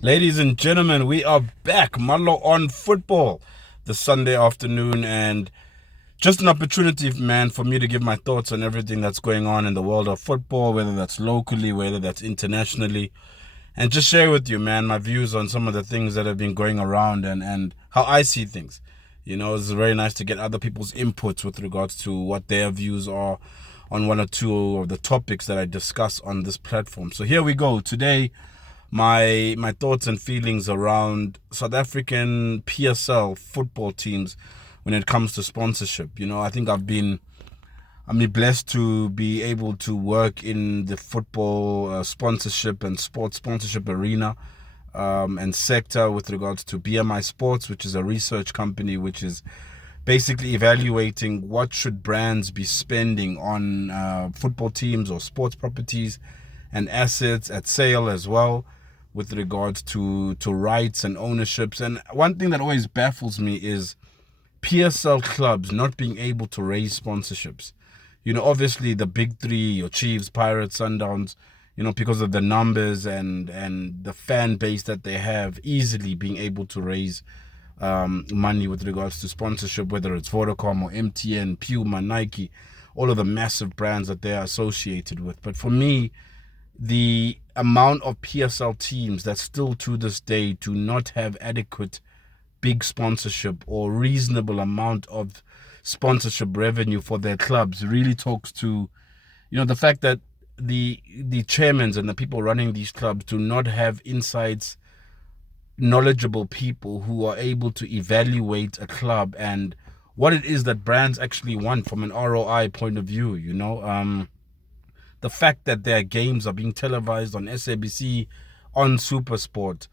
Ladies and gentlemen, we are back. Malo on football this Sunday afternoon, and just an opportunity, man, for me to give my thoughts on everything that's going on in the world of football, whether that's locally, whether that's internationally, and just share with you, man, my views on some of the things that have been going around and how I see things. It's very nice to get other people's inputs with regards to what their views are on one or two of the topics that I discuss on this platform. So here we go. Today, my thoughts and feelings around South African PSL football teams when it comes to sponsorship. I think I'm blessed to be able to work in the football sponsorship and sports sponsorship arena and sector with regards to BMI Sports, which is a research company which is basically evaluating what should brands be spending on football teams or sports properties and assets at sale as well with regards to rights and ownerships. And one thing that always baffles me is PSL clubs not being able to raise sponsorships. Obviously the big three, your Chiefs, Pirates, Sundowns, because of the numbers and the fan base that they have, easily being able to raise money with regards to sponsorship, whether it's Vodacom or MTN, Puma, Nike, all of the massive brands that they're associated with. But for me, the amount of PSL teams that still to this day do not have adequate big sponsorship or reasonable amount of sponsorship revenue for their clubs really talks to the fact that the chairmen and the people running these clubs do not have insights, knowledgeable people who are able to evaluate a club and what it is that brands actually want from an ROI point of view. The fact that their games are being televised on SABC, on Supersport,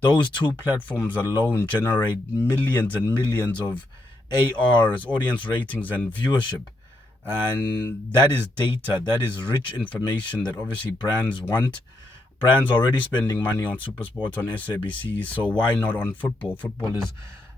those two platforms alone generate millions and millions of ARs, audience ratings, and viewership. And that is data, that is rich information that obviously brands want. Brands already spending money on Supersport on SABC, so why not on football? Football is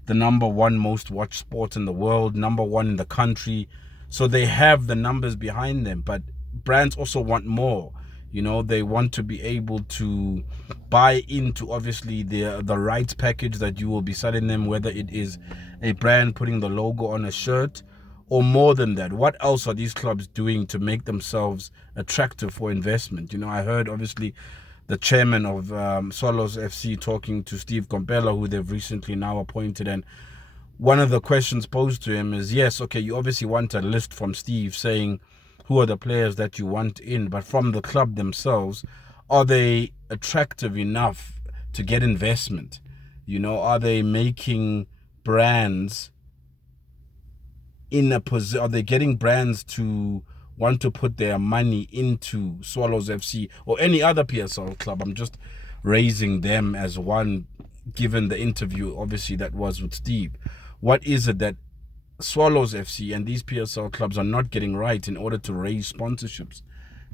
the number one most watched sport in the world, number one in the country. So they have the numbers behind them, but brands also want more. They want to be able to buy into obviously the rights package that you will be selling them, whether it is a brand putting the logo on a shirt or more than that. What else are these clubs doing to make themselves attractive for investment? I heard obviously the chairman of Swallows FC talking to Steve Kompela, who they've recently now appointed, and one of the questions posed to him is, yes, okay, you obviously want a list from Steve saying who are the players that you want in, but from the club themselves, are they attractive enough to get investment? Are they making brands in a position? Are they getting brands to want to put their money into Swallows FC or any other PSL club? I'm just raising them as one, given the interview obviously that was with Steve. What is it that Swallows FC and these PSL clubs are not getting right in order to raise sponsorships?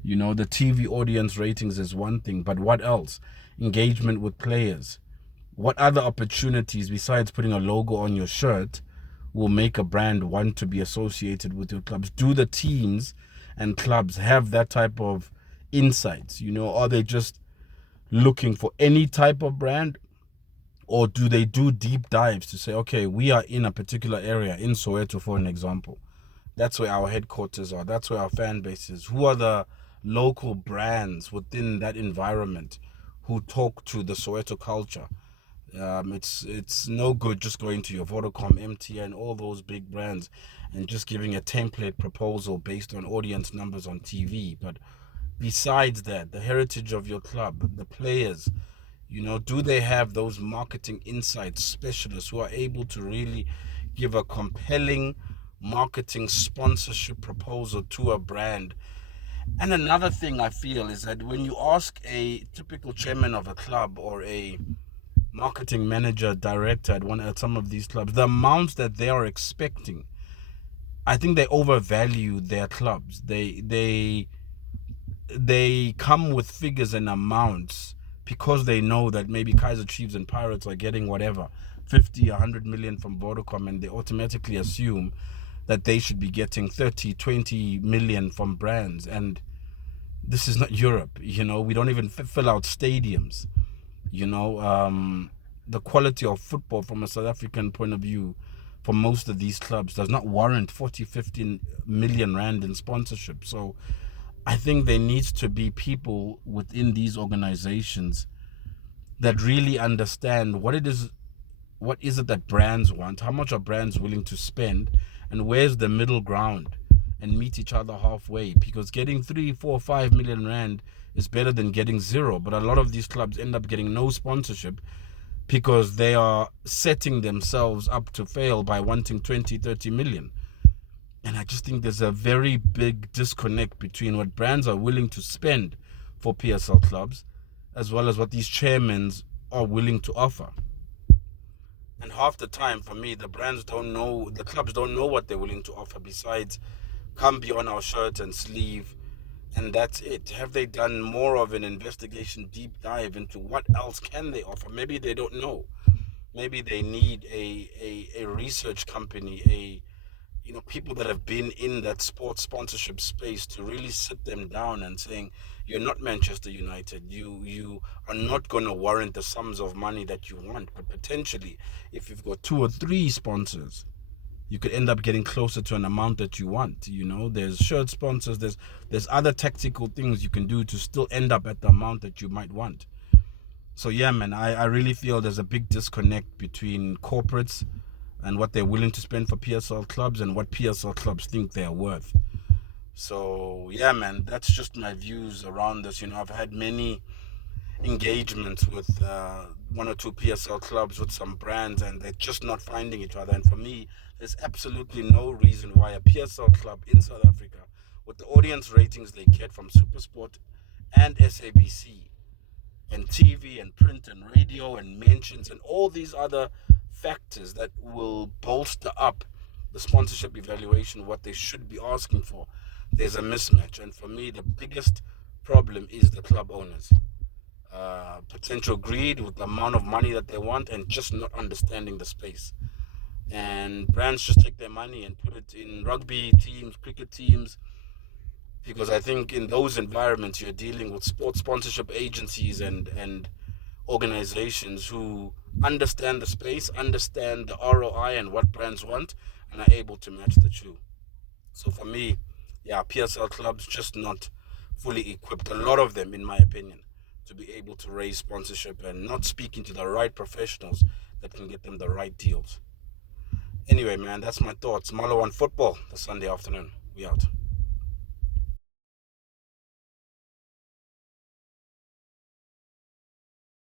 The TV audience ratings is one thing, but what else? Engagement with players. What other opportunities besides putting a logo on your shirt will make a brand want to be associated with your clubs? Do the teams and clubs have that type of insights? Are they just looking for any type of brand, or do they do deep dives to say, okay, we are in a particular area in Soweto, for an example. That's where our headquarters are. That's where our fan base is. Who are the local brands within that environment who talk to the Soweto culture? It's no good just going to your Vodacom, MTN, all those big brands, and just giving a template proposal based on audience numbers on TV. But besides that, the heritage of your club, the players, do they have those marketing insights specialists who are able to really give a compelling marketing sponsorship proposal to a brand? And another thing I feel is that when you ask a typical chairman of a club or a marketing manager, director at some of these clubs, the amounts that they are expecting, I think they overvalue their clubs. They come with figures and amounts because they know that maybe Kaiser Chiefs and Pirates are getting whatever 50, 100 million from Vodacom, and they automatically assume that they should be getting 30, 20 million from brands. And this is not Europe. We don't even fill out stadiums. The quality of football from a South African point of view for most of these clubs does not warrant 40, 15 million rand in sponsorship. So I think there needs to be people within these organizations that really understand what is it that brands want, how much are brands willing to spend, and where's the middle ground, and meet each other halfway. Because getting 3, 4, 5 million rand is better than getting zero. But a lot of these clubs end up getting no sponsorship because they are setting themselves up to fail by wanting 20, 30 million. And I just think there's a very big disconnect between what brands are willing to spend for PSL clubs as well as what these chairmen are willing to offer. And half the time, for me, the clubs don't know what they're willing to offer besides come be on our shirt and sleeve, and that's it. Have they done more of an investigation, deep dive into what else can they offer? Maybe they don't know. Maybe they need a research company, people that have been in that sports sponsorship space to really sit them down and saying, you're not Manchester United. You are not going to warrant the sums of money that you want. But potentially, if you've got 2 or 3 sponsors, you could end up getting closer to an amount that you want. There's shirt sponsors, there's other tactical things you can do to still end up at the amount that you might want. So yeah, man, I really feel there's a big disconnect between corporates and what they're willing to spend for PSL clubs and what PSL clubs think they're worth. So yeah, man, that's just my views around this. I've had many engagements with 1 or 2 PSL clubs, with some brands, and they're just not finding each other. And for me, there's absolutely no reason why a PSL club in South Africa, with the audience ratings they get from SuperSport and SABC and TV and print and radio and mentions and all these other factors that will bolster up the sponsorship evaluation, what they should be asking for, there's a mismatch. And for me, the biggest problem is the club owners. Potential greed with the amount of money that they want and just not understanding the space. And brands just take their money and put it in rugby teams, cricket teams, because I think in those environments you're dealing with sports sponsorship agencies and organizations who understand the space, understand the ROI and what brands want, and are able to match the two. So for me, yeah, PSL clubs just not fully equipped, a lot of them in my opinion, to be able to raise sponsorship and not speaking to the right professionals that can get them the right deals. Anyway, man, that's my thoughts. Malo on football, the Sunday afternoon. We out.